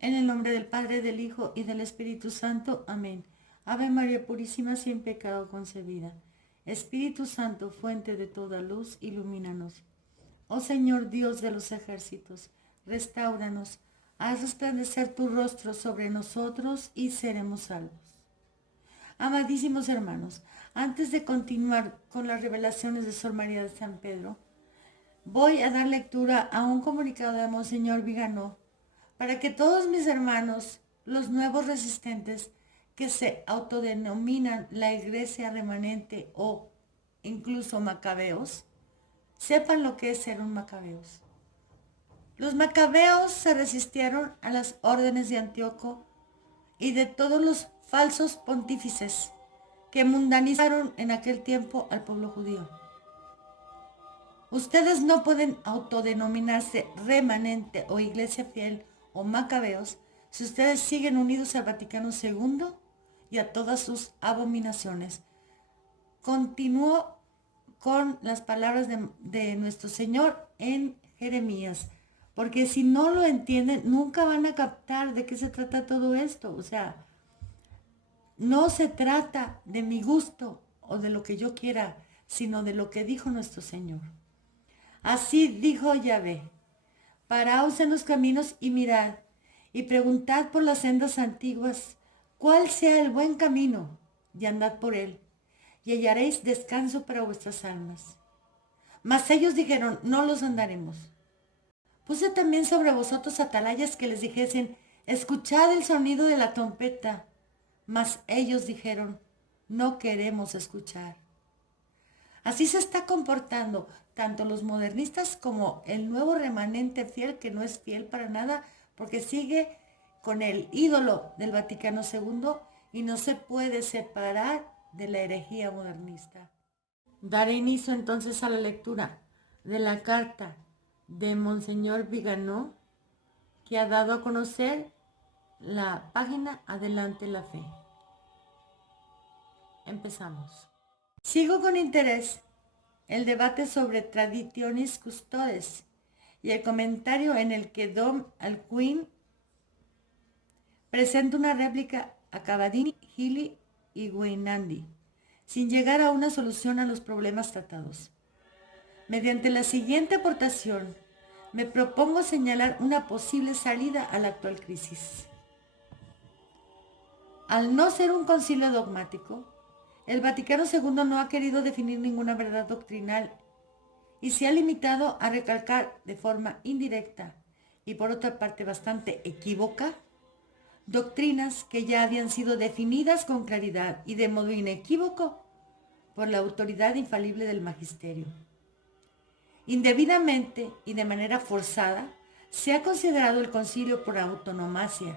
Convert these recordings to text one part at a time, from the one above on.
En el nombre del Padre, del Hijo y del Espíritu Santo. Amén. Ave María Purísima, sin pecado concebida. Espíritu Santo, fuente de toda luz, ilumínanos. Oh Señor Dios de los ejércitos, restáuranos, haz resplandecer tu rostro sobre nosotros y seremos salvos. Amadísimos hermanos, antes de continuar con las revelaciones de Sor María de San Pedro, voy a dar lectura a un comunicado de Monseñor Viganó para que todos mis hermanos, los nuevos resistentes que se autodenominan la Iglesia Remanente o incluso macabeos, sepan lo que es ser un macabeos. Los macabeos se resistieron a las órdenes de Antíoco y de todos los falsos pontífices que mundanizaron en aquel tiempo al pueblo judío. Ustedes no pueden autodenominarse remanente o iglesia fiel o macabeos si ustedes siguen unidos al Vaticano II y a todas sus abominaciones. Continuó con las palabras de nuestro Señor en Jeremías, porque si no lo entienden, nunca van a captar de qué se trata todo esto. O sea, no se trata de mi gusto o de lo que yo quiera, sino de lo que dijo nuestro Señor. Así dijo Yahvé: paraos en los caminos y mirad, y preguntad por las sendas antiguas, cuál sea el buen camino, y andad por él, y hallaréis descanso para vuestras almas. Mas ellos dijeron: no los andaremos. Puse también sobre vosotros atalayas que les dijesen: escuchad el sonido de la trompeta. Mas ellos dijeron: no queremos escuchar. Así se está comportando tanto los modernistas como el nuevo remanente fiel, que no es fiel para nada, porque sigue con el ídolo del Vaticano II y no se puede separar de la herejía modernista. Daré inicio entonces a la lectura de la carta de Monseñor Viganó, que ha dado a conocer la página Adelante la Fe. Empezamos. Sigo con interés el debate sobre Traditionis Custodes y el comentario en el que Dom Alcuin presenta una réplica a Cavadini, Gili y Guinandi, sin llegar a una solución a los problemas tratados. Mediante la siguiente aportación, me propongo señalar una posible salida a la actual crisis. Al no ser un concilio dogmático, el Vaticano II no ha querido definir ninguna verdad doctrinal y se ha limitado a recalcar de forma indirecta y por otra parte bastante equívoca doctrinas que ya habían sido definidas con claridad y de modo inequívoco por la autoridad infalible del magisterio. Indebidamente y de manera forzada se ha considerado el concilio por autonomacia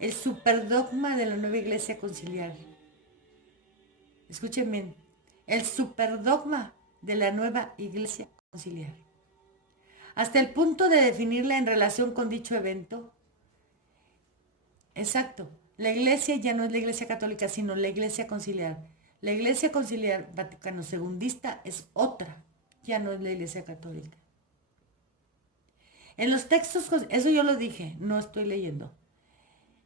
el superdogma de la nueva iglesia conciliar. Escuchen bien, el superdogma de la nueva iglesia conciliar. Hasta el punto de definirla en relación con dicho evento. Exacto, la iglesia ya no es la iglesia católica, sino la iglesia conciliar. La iglesia conciliar Vaticano segundista es otra, ya no es la iglesia católica. En los textos, eso yo lo dije, no estoy leyendo.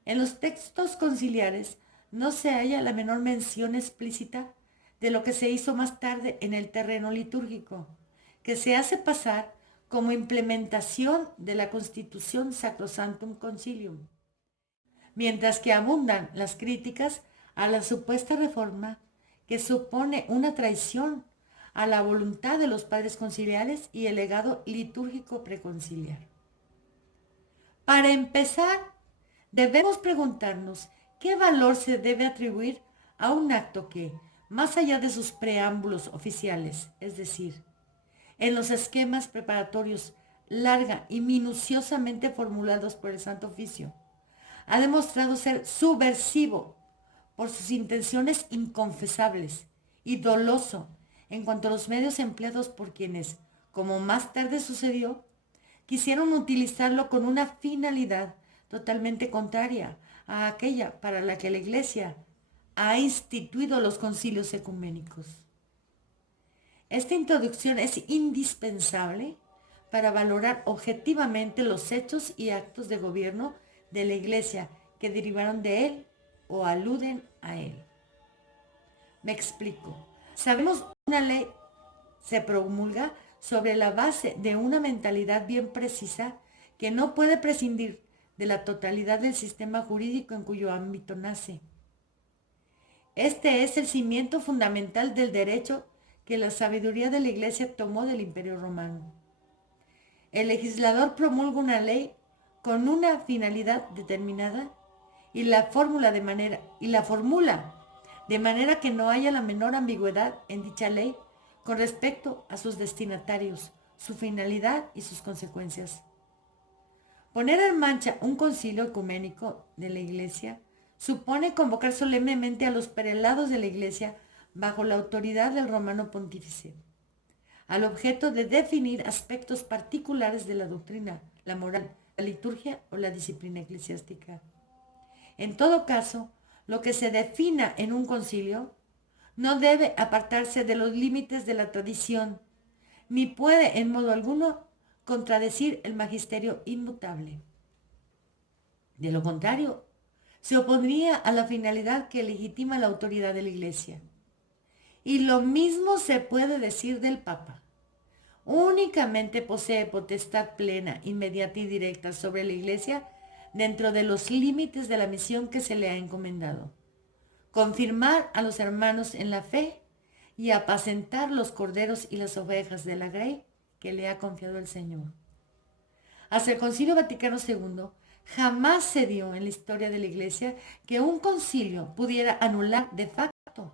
En los textos conciliares no se halla la menor mención explícita de lo que se hizo más tarde en el terreno litúrgico, que se hace pasar como implementación de la Constitución Sacrosanctum Concilium, mientras que abundan las críticas a la supuesta reforma que supone una traición a la voluntad de los padres conciliares y el legado litúrgico preconciliar. Para empezar, debemos preguntarnos qué valor se debe atribuir a un acto que, más allá de sus preámbulos oficiales, es decir, en los esquemas preparatorios larga y minuciosamente formulados por el Santo Oficio, ha demostrado ser subversivo por sus intenciones inconfesables y doloso en cuanto a los medios empleados por quienes, como más tarde sucedió, quisieron utilizarlo con una finalidad totalmente contraria a aquella para la que la Iglesia ha instituido los concilios ecuménicos. Esta introducción es indispensable para valorar objetivamente los hechos y actos de gobierno de la Iglesia que derivaron de él o aluden a él. Me explico. Sabemos que una ley se promulga sobre la base de una mentalidad bien precisa que no puede prescindir de la totalidad del sistema jurídico en cuyo ámbito nace. Este es el cimiento fundamental del derecho que la sabiduría de la Iglesia tomó del Imperio Romano. El legislador promulga una ley con una finalidad determinada y la formula de manera que no haya la menor ambigüedad en dicha ley con respecto a sus destinatarios, su finalidad y sus consecuencias. Poner en marcha un concilio ecuménico de la Iglesia supone convocar solemnemente a los prelados de la Iglesia bajo la autoridad del Romano Pontífice, al objeto de definir aspectos particulares de la doctrina, la moral, la liturgia o la disciplina eclesiástica. En todo caso, lo que se defina en un concilio no debe apartarse de los límites de la tradición, ni puede en modo alguno contradecir el magisterio inmutable. De lo contrario, se opondría a la finalidad que legitima la autoridad de la Iglesia. Y lo mismo se puede decir del Papa. Únicamente posee potestad plena, inmediata y directa sobre la Iglesia dentro de los límites de la misión que se le ha encomendado. Confirmar a los hermanos en la fe y apacentar los corderos y las ovejas de la grey que le ha confiado el Señor. Hasta el Concilio Vaticano II, jamás se dio en la historia de la Iglesia que un concilio pudiera anular de facto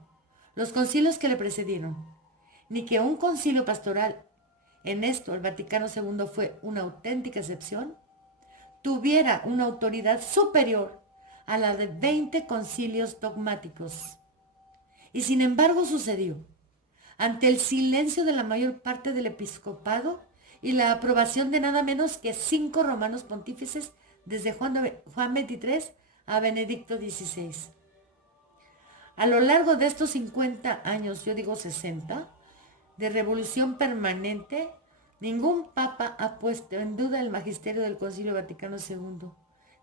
los concilios que le precedieron, ni que un concilio pastoral, en esto el Vaticano II fue una auténtica excepción, tuviera una autoridad superior a la de 20 concilios dogmáticos. Y sin embargo sucedió, ante el silencio de la mayor parte del episcopado y la aprobación de nada menos que 5 romanos pontífices desde Juan XXIII a Benedicto XVI. A lo largo de estos 50 años, yo digo 60, de revolución permanente, ningún papa ha puesto en duda el magisterio del Concilio Vaticano II,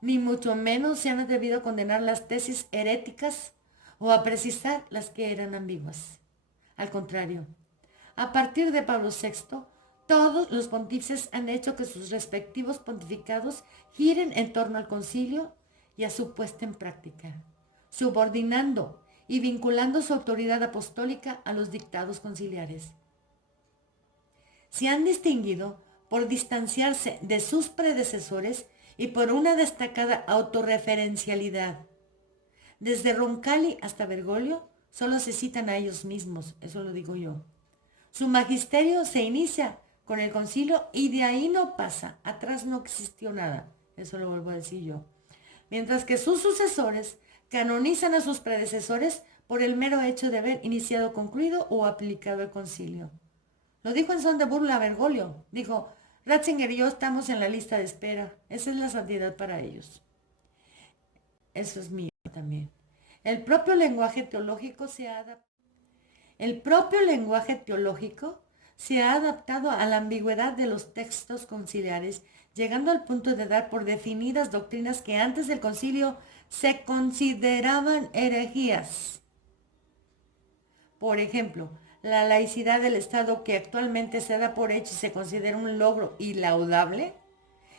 ni mucho menos se han atrevido a condenar las tesis heréticas o a precisar las que eran ambiguas. Al contrario, a partir de Pablo VI, todos los pontífices han hecho que sus respectivos pontificados giren en torno al concilio y a su puesta en práctica, subordinando y vinculando su autoridad apostólica a los dictados conciliares. Se han distinguido por distanciarse de sus predecesores y por una destacada autorreferencialidad. Desde Roncalli hasta Bergoglio, solo se citan a ellos mismos, eso lo digo yo. Su magisterio se inicia con el concilio y de ahí no pasa, atrás no existió nada, eso lo vuelvo a decir yo. Mientras que sus sucesores canonizan a sus predecesores por el mero hecho de haber iniciado, concluido o aplicado el concilio. Lo dijo en son de burla Bergoglio, dijo, Ratzinger y yo estamos en la lista de espera, esa es la santidad para ellos. Eso es mío también. El propio lenguaje teológico se ha adaptado a la ambigüedad de los textos conciliares, llegando al punto de dar por definidas doctrinas que antes del concilio se consideraban herejías. Por ejemplo, la laicidad del Estado, que actualmente se da por hecho y se considera un logro ilaudable,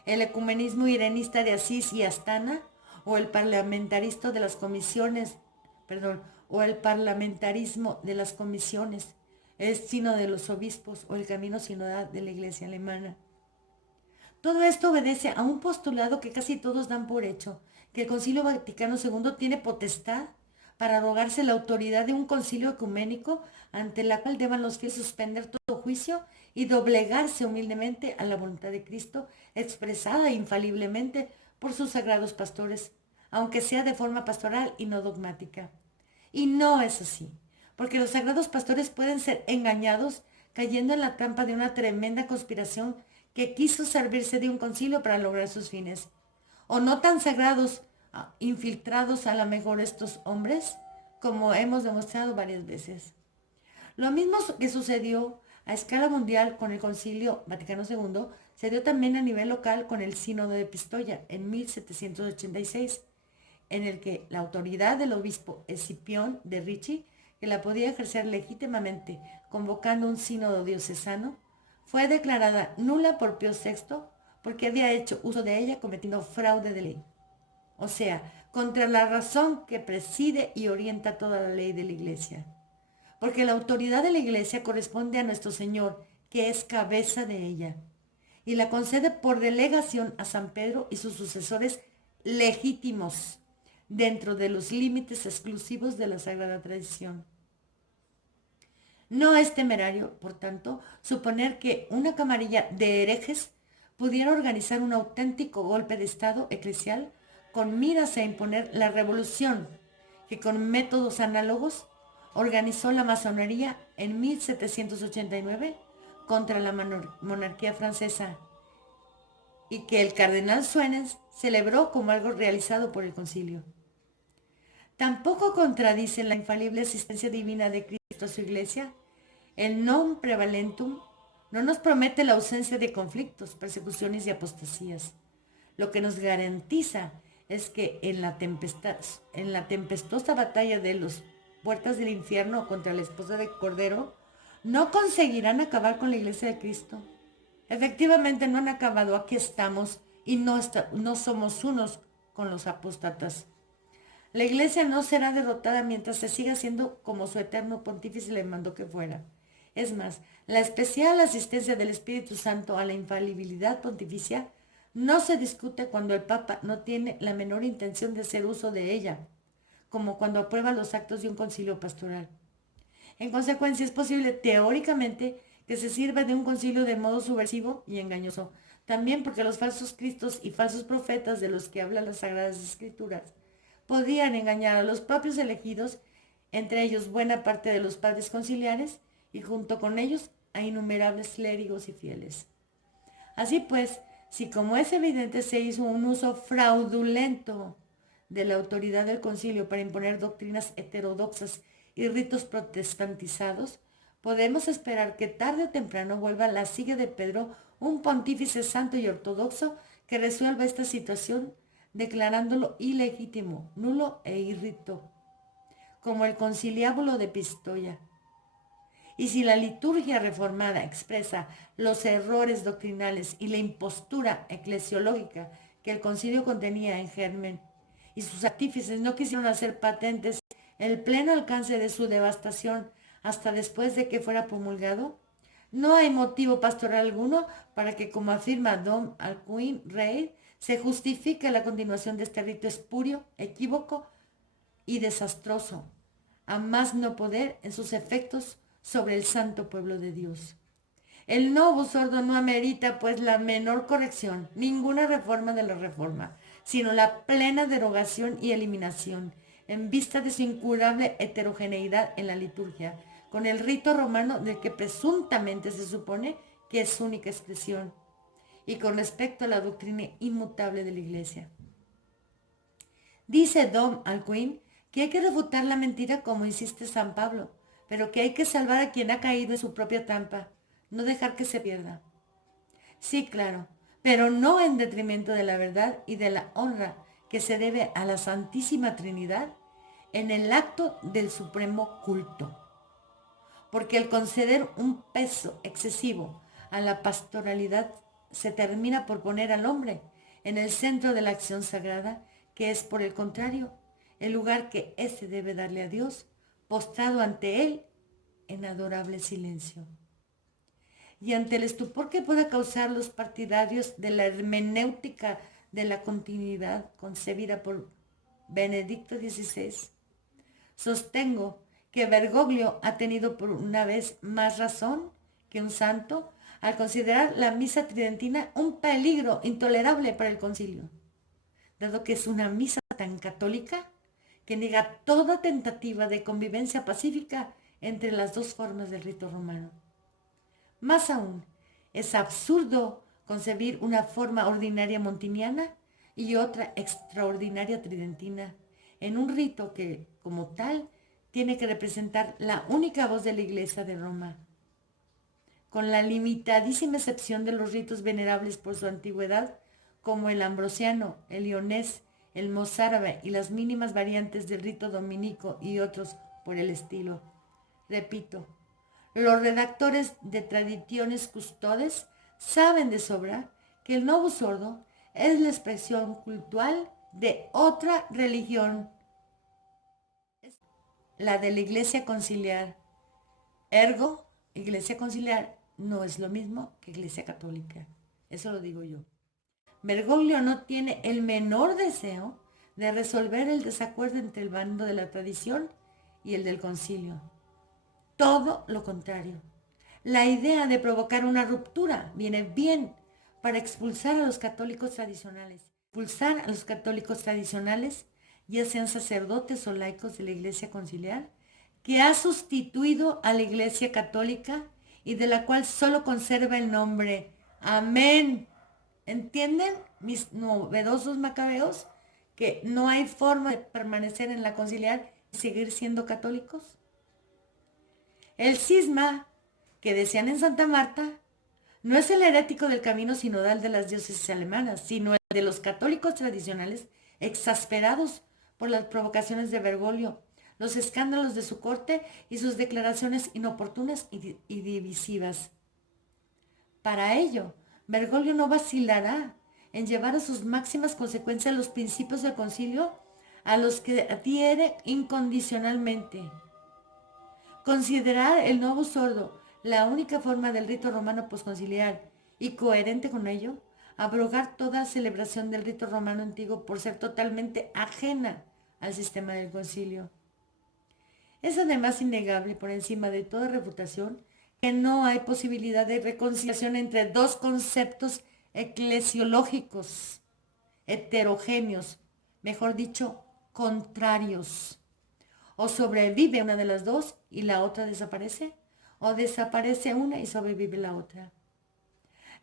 el ecumenismo irenista de Asís y Astana, o el parlamentarismo de las comisiones, el sino de los obispos o el camino sinodal de la Iglesia alemana. Todo esto obedece a un postulado que casi todos dan por hecho, que el Concilio Vaticano II tiene potestad para arrogarse la autoridad de un concilio ecuménico ante la cual deban los fieles suspender todo juicio y doblegarse humildemente a la voluntad de Cristo, expresada infaliblemente por sus sagrados pastores, aunque sea de forma pastoral y no dogmática. Y no es así, porque los sagrados pastores pueden ser engañados cayendo en la trampa de una tremenda conspiración que quiso servirse de un concilio para lograr sus fines. O no tan sagrados, infiltrados a lo mejor estos hombres, como hemos demostrado varias veces. Lo mismo que sucedió a escala mundial con el Concilio Vaticano II, se dio también a nivel local con el Sínodo de Pistoia en 1786, en el que la autoridad del obispo Escipión de Ricci, que la podía ejercer legítimamente convocando un sínodo diocesano, fue declarada nula por Pío VI porque había hecho uso de ella cometiendo fraude de ley. O sea, contra la razón que preside y orienta toda la ley de la Iglesia. Porque la autoridad de la Iglesia corresponde a nuestro Señor, que es cabeza de ella, y la concede por delegación a San Pedro y sus sucesores legítimos, dentro de los límites exclusivos de la Sagrada Tradición. No es temerario, por tanto, suponer que una camarilla de herejes pudiera organizar un auténtico golpe de Estado eclesial con miras a imponer la revolución que con métodos análogos organizó la masonería en 1789 contra la monarquía francesa y que el cardenal Suenens celebró como algo realizado por el concilio. Tampoco contradice la infalible asistencia divina de Cristo a su iglesia. El non prevalentum no nos promete la ausencia de conflictos, persecuciones y apostasías. Lo que nos garantiza es que en la tempestuosa batalla de las puertas del infierno contra la esposa de Cordero, no conseguirán acabar con la iglesia de Cristo. Efectivamente no han acabado, aquí estamos y no somos unos con los apóstatas. La iglesia no será derrotada mientras se siga siendo como su eterno pontífice le mandó que fuera. Es más, la especial asistencia del Espíritu Santo a la infalibilidad pontificia no se discute cuando el Papa no tiene la menor intención de hacer uso de ella, como cuando aprueba los actos de un concilio pastoral. En consecuencia, es posible teóricamente que se sirva de un concilio de modo subversivo y engañoso, también porque los falsos cristos y falsos profetas de los que hablan las Sagradas Escrituras podían engañar a los propios elegidos, entre ellos buena parte de los padres conciliares, y junto con ellos a innumerables clérigos y fieles. Así pues, si como es evidente se hizo un uso fraudulento de la autoridad del concilio para imponer doctrinas heterodoxas y ritos protestantizados, podemos esperar que tarde o temprano vuelva a la silla de Pedro un pontífice santo y ortodoxo que resuelva esta situación declarándolo ilegítimo, nulo e irrito, como el conciliábulo de Pistoia. Y si la liturgia reformada expresa los errores doctrinales y la impostura eclesiológica que el concilio contenía en germen, y sus artífices no quisieron hacer patentes el pleno alcance de su devastación hasta después de que fuera promulgado, no hay motivo pastoral alguno para que, como afirma Dom Alcuin Reid, se justifique la continuación de este rito espurio, equívoco y desastroso, a más no poder en sus efectos sobre el santo pueblo de Dios. El novus sordo no amerita pues la menor corrección, ninguna reforma de la reforma, sino la plena derogación y eliminación, en vista de su incurable heterogeneidad en la liturgia, con el rito romano del que presuntamente se supone que es su única expresión, y con respecto a la doctrina inmutable de la Iglesia. Dice Dom Alcuin que hay que refutar la mentira como insiste San Pablo, pero que hay que salvar a quien ha caído en su propia trampa, no dejar que se pierda. Sí, claro, pero no en detrimento de la verdad y de la honra que se debe a la Santísima Trinidad en el acto del supremo culto. Porque al conceder un peso excesivo a la pastoralidad se termina por poner al hombre en el centro de la acción sagrada, que es por el contrario el lugar que éste debe darle a Dios, postrado ante él en adorable silencio. Y ante el estupor que pueda causar los partidarios de la hermenéutica de la continuidad concebida por Benedicto XVI, sostengo que Bergoglio ha tenido por una vez más razón que un santo al considerar la misa tridentina un peligro intolerable para el concilio, dado que es una misa tan católica que niega toda tentativa de convivencia pacífica entre las dos formas del rito romano. Más aún, es absurdo concebir una forma ordinaria montiniana y otra extraordinaria tridentina en un rito que, como tal, tiene que representar la única voz de la Iglesia de Roma. con la limitadísima excepción de los ritos venerables por su antigüedad, como el ambrosiano, el lionés, el mozárabe y las mínimas variantes del rito dominico y otros por el estilo. Repito, los redactores de Traditiones Custodes saben de sobra que el Novus Ordo es la expresión cultural de otra religión, la de la Iglesia Conciliar. Ergo, Iglesia Conciliar no es lo mismo que Iglesia Católica. Eso lo digo yo. Bergoglio no tiene el menor deseo de resolver el desacuerdo entre el bando de la tradición y el del concilio. Todo lo contrario. La idea de provocar una ruptura viene bien para expulsar a los católicos tradicionales. Expulsar a los católicos tradicionales, ya sean sacerdotes o laicos de la Iglesia Conciliar, que ha sustituido a la Iglesia Católica y de la cual solo conserva el nombre. Amén. ¿Entienden, mis novedosos macabeos, que no hay forma de permanecer en la conciliar y seguir siendo católicos? El cisma que decían en Santa Marta no es el herético del camino sinodal de las diócesis alemanas, sino el de los católicos tradicionales exasperados por las provocaciones de Bergoglio, los escándalos de su corte y sus declaraciones inoportunas y divisivas. Para ello, Bergoglio no vacilará en llevar a sus máximas consecuencias los principios del concilio a los que adhiere incondicionalmente. Considerar el Novus Ordo la única forma del rito romano posconciliar y coherente con ello, abrogar toda celebración del rito romano antiguo por ser totalmente ajena al sistema del concilio. Es además innegable, por encima de toda refutación, que no hay posibilidad de reconciliación entre dos conceptos eclesiológicos heterogéneos, mejor dicho, contrarios. O sobrevive una de las dos y la otra desaparece, o desaparece una y sobrevive la otra.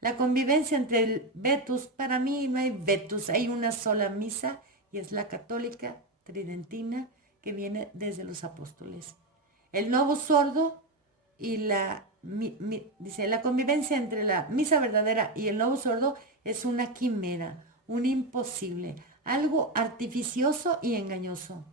La convivencia entre el vetus, para mí no hay vetus, hay una sola misa y es la católica tridentina que viene desde los apóstoles. El Novus Ordo y la convivencia entre la misa verdadera y el Novus Ordo es una quimera, un imposible, algo artificioso y engañoso.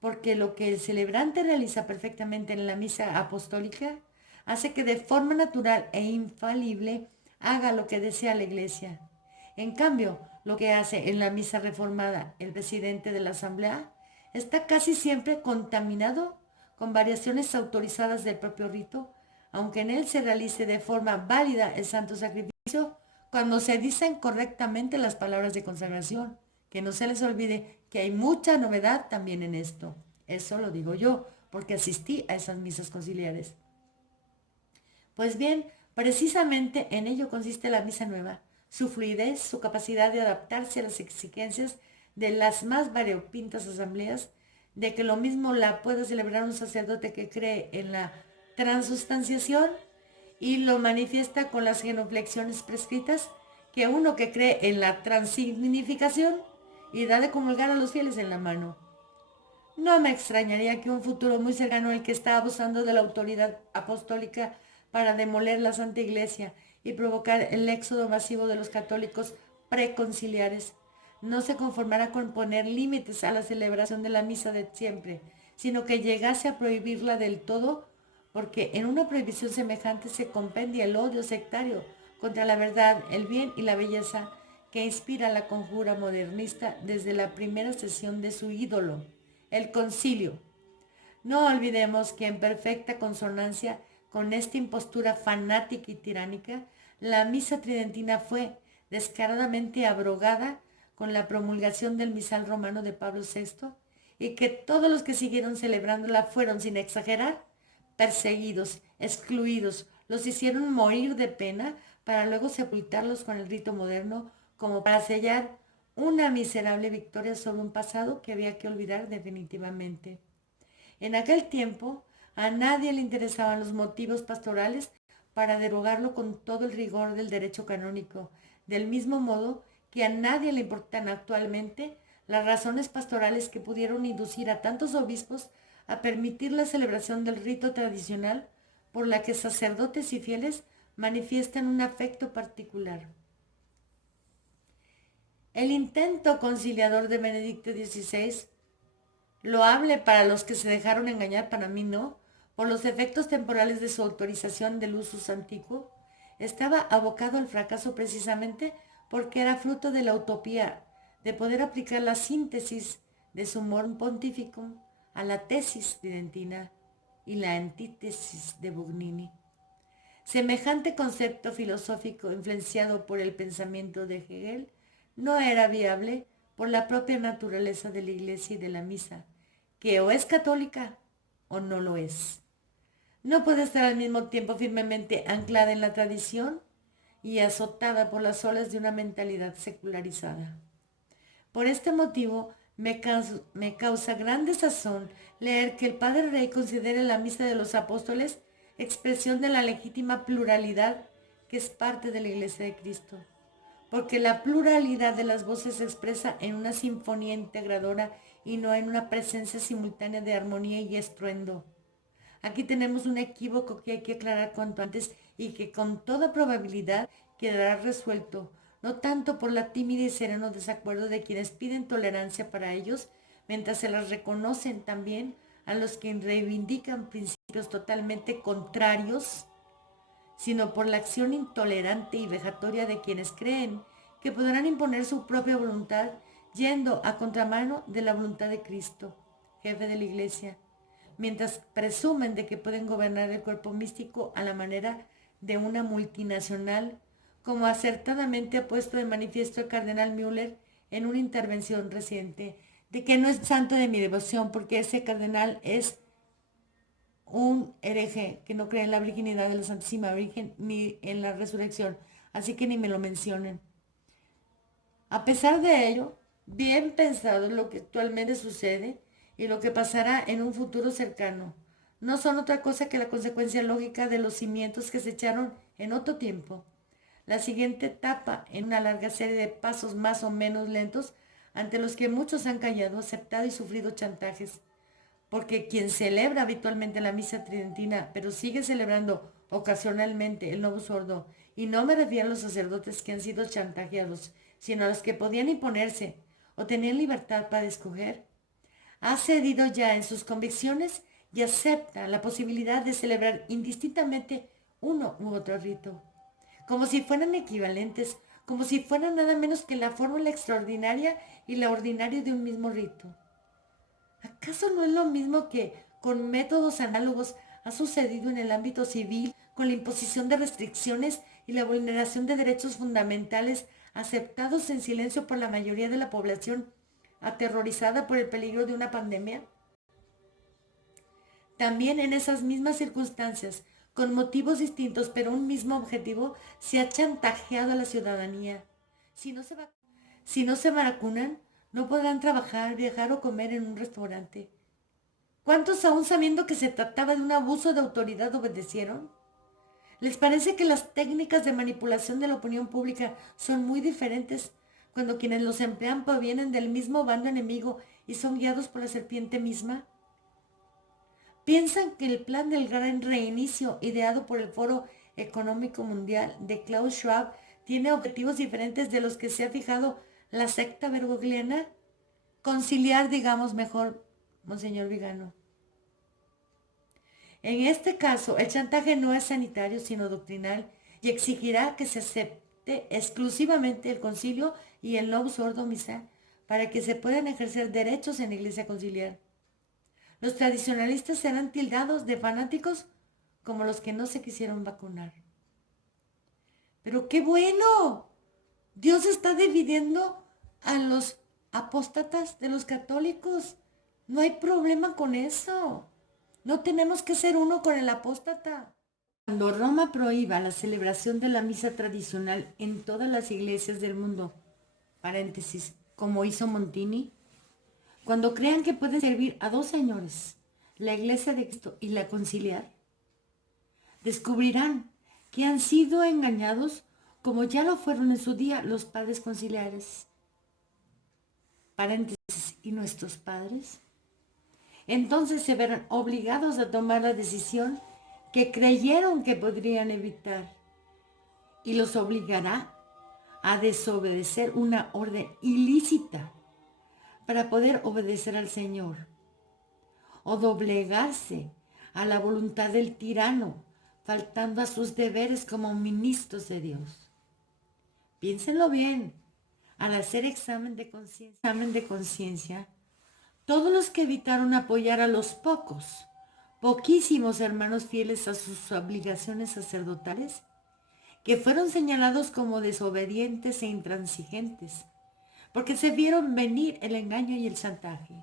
Porque lo que el celebrante realiza perfectamente en la misa apostólica hace que de forma natural e infalible haga lo que desea la Iglesia. En cambio, lo que hace en la misa reformada el presidente de la Asamblea está casi siempre contaminado con variaciones autorizadas del propio rito, aunque en él se realice de forma válida el santo sacrificio cuando se dicen correctamente las palabras de consagración. Que no se les olvide que hay mucha novedad también en esto. Eso lo digo yo, porque asistí a esas misas conciliares. Pues bien, precisamente en ello consiste la misa nueva, su fluidez, su capacidad de adaptarse a las exigencias de las más variopintas asambleas, de que lo mismo la puede celebrar un sacerdote que cree en la transustanciación y lo manifiesta con las genuflexiones prescritas, que uno que cree en la transignificación y da de comulgar a los fieles en la mano. No me extrañaría que un futuro muy cercano el que está abusando de la autoridad apostólica para demoler la Santa Iglesia y provocar el éxodo masivo de los católicos preconciliares no se conformará con poner límites a la celebración de la misa de siempre, sino que llegase a prohibirla del todo, porque en una prohibición semejante se compendia el odio sectario contra la verdad, el bien y la belleza que inspira la conjura modernista desde la primera sesión de su ídolo, el concilio. No olvidemos que en perfecta consonancia con esta impostura fanática y tiránica, la misa tridentina fue descaradamente abrogada con la promulgación del misal romano de Pablo VI, y que todos los que siguieron celebrándola fueron, sin exagerar, perseguidos, excluidos, los hicieron morir de pena para luego sepultarlos con el rito moderno, como para sellar una miserable victoria sobre un pasado que había que olvidar definitivamente. En aquel tiempo a nadie le interesaban los motivos pastorales para derogarlo con todo el rigor del derecho canónico, del mismo modo que a nadie le importan actualmente las razones pastorales que pudieron inducir a tantos obispos a permitir la celebración del rito tradicional por la que sacerdotes y fieles manifiestan un afecto particular. El intento conciliador de Benedicto XVI, loable para los que se dejaron engañar, para mí no, por los efectos temporales de su autorización del usus antiguo, estaba abocado al fracaso precisamente porque era fruto de la utopía de poder aplicar la síntesis de su Summorum Pontificum a la tesis tridentina y la antítesis de Bugnini. Semejante concepto filosófico influenciado por el pensamiento de Hegel no era viable por la propia naturaleza de la Iglesia y de la Misa, que o es católica o no lo es. No puede estar al mismo tiempo firmemente anclada en la tradición y azotada por las olas de una mentalidad secularizada. Por este motivo, me causa gran desazón leer que el Padre Rey considere la Misa de los Apóstoles expresión de la legítima pluralidad que es parte de la Iglesia de Cristo, porque la pluralidad de las voces se expresa en una sinfonía integradora y no en una presencia simultánea de armonía y estruendo. Aquí tenemos un equívoco que hay que aclarar cuanto antes y que con toda probabilidad quedará resuelto, no tanto por la tímida y sereno desacuerdo de quienes piden tolerancia para ellos, mientras se las reconocen también a los que reivindican principios totalmente contrarios, sino por la acción intolerante y vejatoria de quienes creen que podrán imponer su propia voluntad yendo a contramano de la voluntad de Cristo, jefe de la Iglesia, mientras presumen de que pueden gobernar el cuerpo místico a la manera de una multinacional, como acertadamente ha puesto de manifiesto el cardenal Müller en una intervención reciente, de que no es santo de mi devoción, porque ese cardenal es un hereje que no cree en la virginidad de la Santísima Virgen ni en la resurrección, así que ni me lo mencionen. A pesar de ello, bien pensado lo que actualmente sucede y lo que pasará en un futuro cercano, no son otra cosa que la consecuencia lógica de los cimientos que se echaron en otro tiempo. La siguiente etapa en una larga serie de pasos más o menos lentos ante los que muchos han callado, aceptado y sufrido chantajes. Porque quien celebra habitualmente la misa tridentina, pero sigue celebrando ocasionalmente el Novus Ordo, y no me refiero a los sacerdotes que han sido chantajeados, sino a los que podían imponerse o tenían libertad para escoger, ha cedido ya en sus convicciones y acepta la posibilidad de celebrar indistintamente uno u otro rito, como si fueran equivalentes, como si fueran nada menos que la fórmula extraordinaria y la ordinaria de un mismo rito. ¿Acaso no es lo mismo que con métodos análogos ha sucedido en el ámbito civil, con la imposición de restricciones y la vulneración de derechos fundamentales aceptados en silencio por la mayoría de la población aterrorizada por el peligro de una pandemia? También en esas mismas circunstancias, con motivos distintos pero un mismo objetivo, se ha chantajeado a la ciudadanía. Si no se, va- si no se vacunan, no podrán trabajar, viajar o comer en un restaurante. ¿Cuántos aún sabiendo que se trataba de un abuso de autoridad obedecieron? ¿Les parece que las técnicas de manipulación de la opinión pública son muy diferentes cuando quienes los emplean provienen del mismo bando enemigo y son guiados por la serpiente misma? ¿Piensan que el plan del gran reinicio ideado por el Foro Económico Mundial de Klaus Schwab tiene objetivos diferentes de los que se ha fijado la secta bergogliana? Conciliar, digamos mejor, Monseñor Vigano. En este caso, el chantaje no es sanitario, sino doctrinal, y exigirá que se acepte exclusivamente el concilio y el Novus Ordo Missa para que se puedan ejercer derechos en la iglesia conciliar. Los tradicionalistas serán tildados de fanáticos como los que no se quisieron vacunar. Pero qué bueno, Dios está dividiendo a los apóstatas de los católicos. No hay problema con eso. No tenemos que ser uno con el apóstata. Cuando Roma prohíba la celebración de la misa tradicional en todas las iglesias del mundo, paréntesis, como hizo Montini, cuando crean que pueden servir a dos señores, la iglesia de Cristo y la conciliar, descubrirán que han sido engañados como ya lo fueron en su día los padres conciliares. Paréntesis, ¿y nuestros padres? Entonces se verán obligados a tomar la decisión que creyeron que podrían evitar y los obligará a desobedecer una orden ilícita para poder obedecer al Señor o doblegarse a la voluntad del tirano, faltando a sus deberes como ministros de Dios. Piénsenlo bien, al hacer examen de conciencia, todos los que evitaron apoyar a los poquísimos hermanos fieles a sus obligaciones sacerdotales, que fueron señalados como desobedientes e intransigentes, porque se vieron venir el engaño y el chantaje.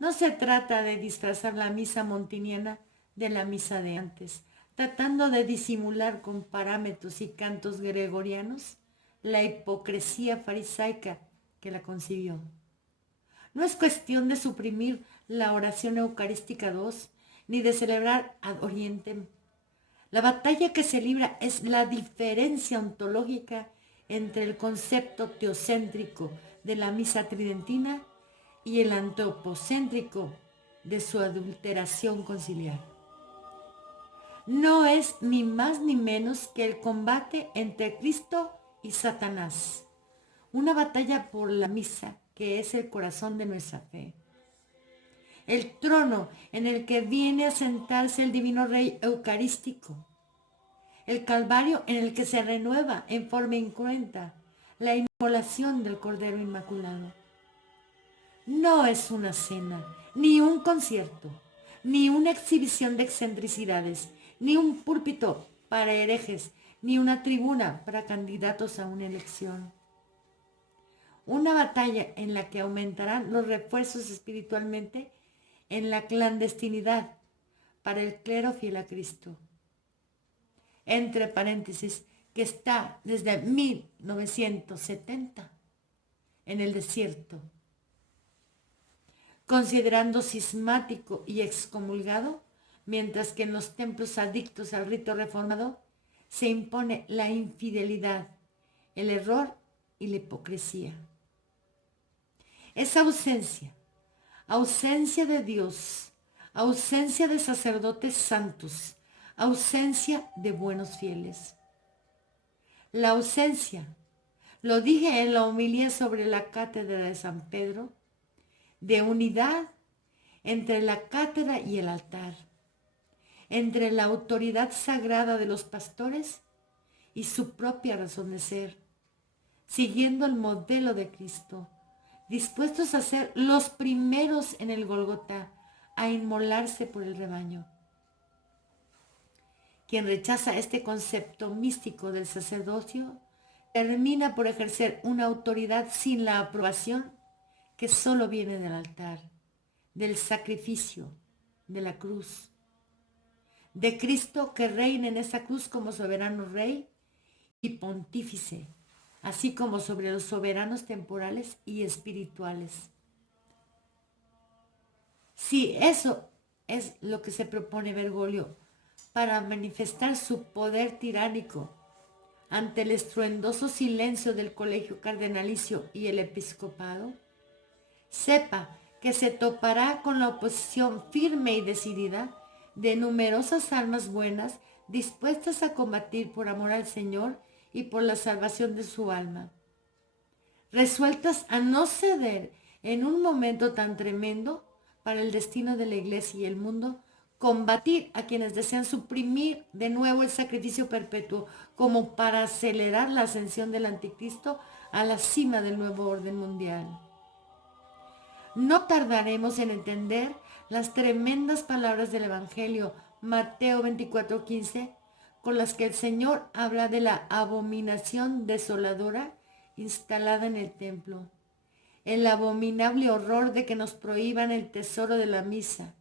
No se trata de disfrazar la misa montiniana de la misa de antes, tratando de disimular con parámetros y cantos gregorianos la hipocresía farisaica que la concibió. No es cuestión de suprimir la oración eucarística 2, ni de celebrar ad orientem. La batalla que se libra es la diferencia ontológica entre el concepto teocéntrico de la misa tridentina y el antropocéntrico de su adulteración conciliar. No es ni más ni menos que el combate entre Cristo y Satanás, una batalla por la misa que es el corazón de nuestra fe. El trono en el que viene a sentarse el divino Rey Eucarístico. El Calvario en el que se renueva en forma incruenta la inmolación del Cordero Inmaculado. No es una cena, ni un concierto, ni una exhibición de excentricidades, ni un púlpito para herejes, ni una tribuna para candidatos a una elección. Una batalla en la que aumentarán los refuerzos espiritualmente en la clandestinidad para el clero fiel a Cristo. Entre paréntesis, que está desde 1970 en el desierto, considerando cismático y excomulgado, mientras que en los templos adictos al rito reformado se impone la infidelidad, el error y la hipocresía. Esa ausencia de Dios, ausencia de sacerdotes santos, ausencia de buenos fieles. La ausencia, lo dije en la homilía sobre la cátedra de San Pedro, de unidad entre la cátedra y el altar, entre la autoridad sagrada de los pastores y su propia razón de ser, siguiendo el modelo de Cristo, dispuestos a ser los primeros en el Gólgota, a inmolarse por el rebaño. Quien rechaza este concepto místico del sacerdocio termina por ejercer una autoridad sin la aprobación que solo viene del altar, del sacrificio, de la cruz, de Cristo que reina en esa cruz como soberano rey y pontífice, así como sobre los soberanos temporales y espirituales. Si eso es lo que se propone Bergoglio para manifestar su poder tiránico ante el estruendoso silencio del colegio cardenalicio y el episcopado, sepa que se topará con la oposición firme y decidida de numerosas almas buenas dispuestas a combatir por amor al Señor y por la salvación de su alma, resueltas a no ceder en un momento tan tremendo para el destino de la Iglesia y el mundo, combatir a quienes desean suprimir de nuevo el sacrificio perpetuo como para acelerar la ascensión del anticristo a la cima del nuevo orden mundial. No tardaremos en entender las tremendas palabras del Evangelio, Mateo 24:15, con las que el Señor habla de la abominación desoladora instalada en el templo, el abominable horror de que nos prohíban el tesoro de la misa,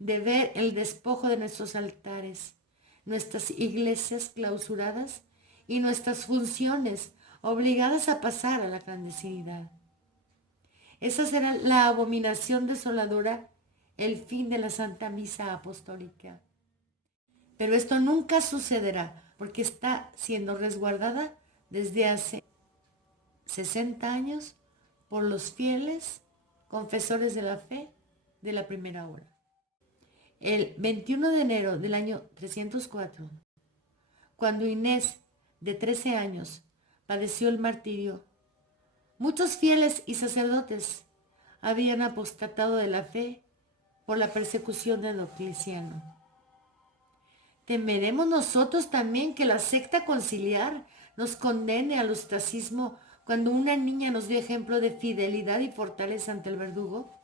de ver el despojo de nuestros altares, nuestras iglesias clausuradas y nuestras funciones obligadas a pasar a la clandestinidad. Esa será la abominación desoladora, el fin de la Santa Misa Apostólica. Pero esto nunca sucederá porque está siendo resguardada desde hace 60 años por los fieles confesores de la fe de la primera hora. El 21 de enero del año 304, cuando Inés, de 13 años, padeció el martirio, muchos fieles y sacerdotes habían apostatado de la fe por la persecución de Diocleciano. ¿Temeremos nosotros también que la secta conciliar nos condene al ostracismo cuando una niña nos dio ejemplo de fidelidad y fortaleza ante el verdugo?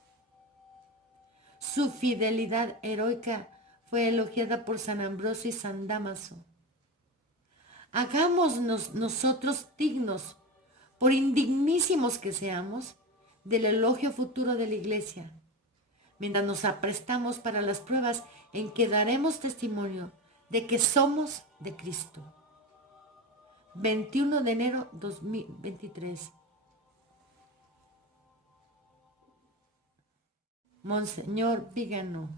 Su fidelidad heroica fue elogiada por San Ambrosio y San Dámaso. Hagámonos nosotros dignos, por indignísimos que seamos, del elogio futuro de la Iglesia, mientras nos aprestamos para las pruebas en que daremos testimonio de que somos de Cristo. 21 de enero 2023. Monseñor Vígano.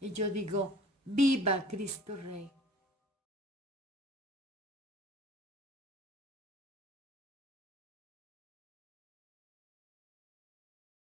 Y yo digo, viva Cristo Rey.